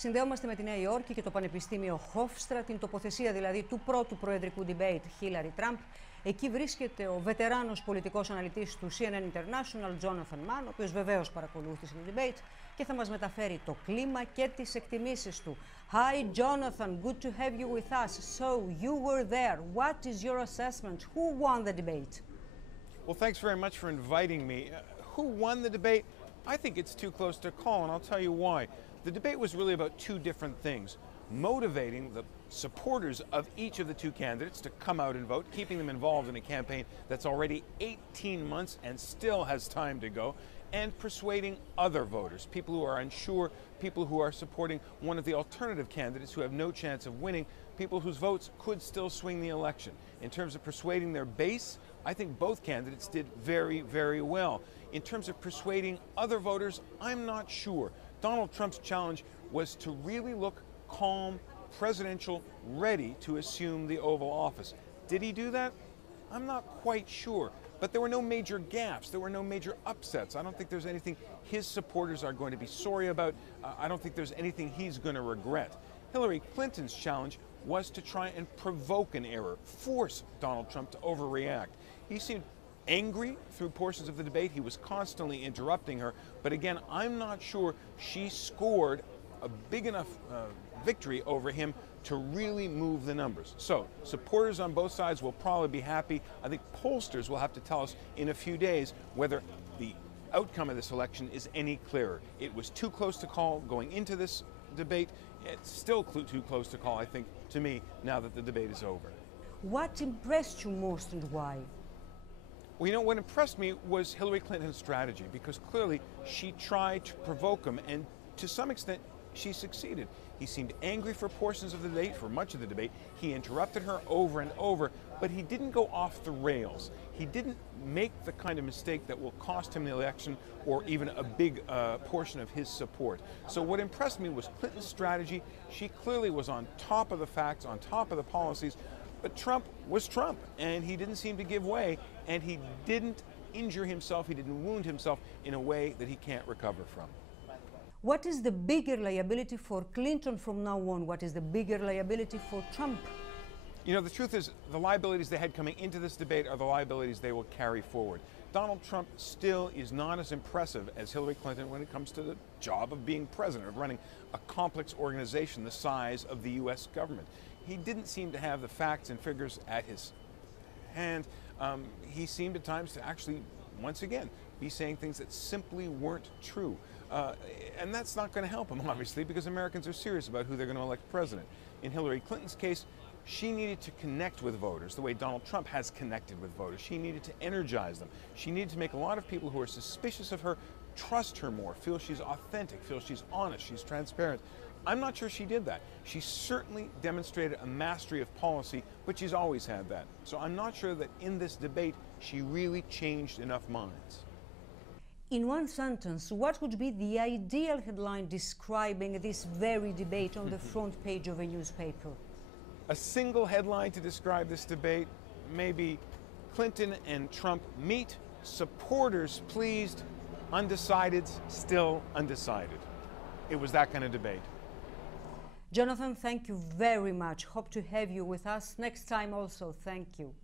Συνδέομαστε με τη Νέα Υόρκη και το Πανεπιστήμιο Hofstra, την τοποθεσία δηλαδή του πρώτου προεδρικού debate Hillary-Trump. Εκεί βρίσκεται ο βετεράνος πολιτικός αναλυτής του CNNi Jonathan Mann, ο οποίος βεβαίως παρακολούθησε το debate και θα μας μεταφέρει το κλίμα και τις εκτιμήσεις του. Hi Jonathan, good to have you with us. So, you were there. What is your assessment? Who won the debate? Well, thanks very much for inviting me. Who won the debate? I think it's too close to call, and I'll tell you why. The debate was really about two different things: motivating the supporters of each of the two candidates to come out and vote, keeping them involved in a campaign that's already 18 months and still has time to go, and persuading other voters, people who are unsure, people who are supporting one of the alternative candidates who have no chance of winning, people whose votes could still swing the election. In terms of persuading their base, I think both candidates did very, very well. In terms of persuading other voters, I'm not sure. Donald Trump's challenge was to really look calm, presidential, ready to assume the Oval Office. Did he do that? I'm not quite sure. But there were no major gaffes. There were no major upsets. I don't think there's anything his supporters are going to be sorry about. I don't think there's anything he's going to regret. Hillary Clinton's challenge was to try and provoke an error, force Donald Trump to overreact. He seemed angry through portions of the debate. He was constantly interrupting her. But again, I'm not sure she scored a big enough victory over him to really move the numbers. So, supporters on both sides will probably be happy. I think pollsters will have to tell us in a few days whether the outcome of this election is any clearer. It was too close to call going into this debate. It's still too close to call, I think, to me, now that the debate is over. What impressed you most and why? Well, you know, what impressed me was Hillary Clinton's strategy, because clearly she tried to provoke him, and to some extent, she succeeded. He seemed angry for portions of the debate, for much of the debate. He interrupted her over and over, but he didn't go off the rails. He didn't make the kind of mistake that will cost him the election or even a big portion of his support. So what impressed me was Clinton's strategy. She clearly was on top of the facts, on top of the policies, but Trump was Trump, and he didn't seem to give way, and he didn't injure himself, he didn't wound himself in a way that he can't recover from. What is the bigger liability for Clinton from now on? What is the bigger liability for Trump? You know, the truth is, the liabilities they had coming into this debate are the liabilities they will carry forward. Donald Trump still is not as impressive as Hillary Clinton when it comes to the job of being president, of running a complex organization the size of the U.S. government. He didn't seem to have the facts and figures at his hand. He seemed at times to actually, once again, be saying things that simply weren't true. And that's not going to help him, obviously, because Americans are serious about who they're going to elect president. In Hillary Clinton's case, she needed to connect with voters the way Donald Trump has connected with voters. She needed to energize them. She needed to make a lot of people who are suspicious of her trust her more, feel she's authentic, feel she's honest, she's transparent. I'm not sure she did that. She certainly demonstrated a mastery of policy, but she's always had that. So I'm not sure that in this debate she really changed enough minds. In one sentence, what would be the ideal headline describing this very debate on the front page of a newspaper? A single headline to describe this debate, maybe Clinton and Trump meet, supporters pleased, undecideds still undecided. It was that kind of debate. Jonathan, thank you very much. Hope to have you with us next time also. Thank you.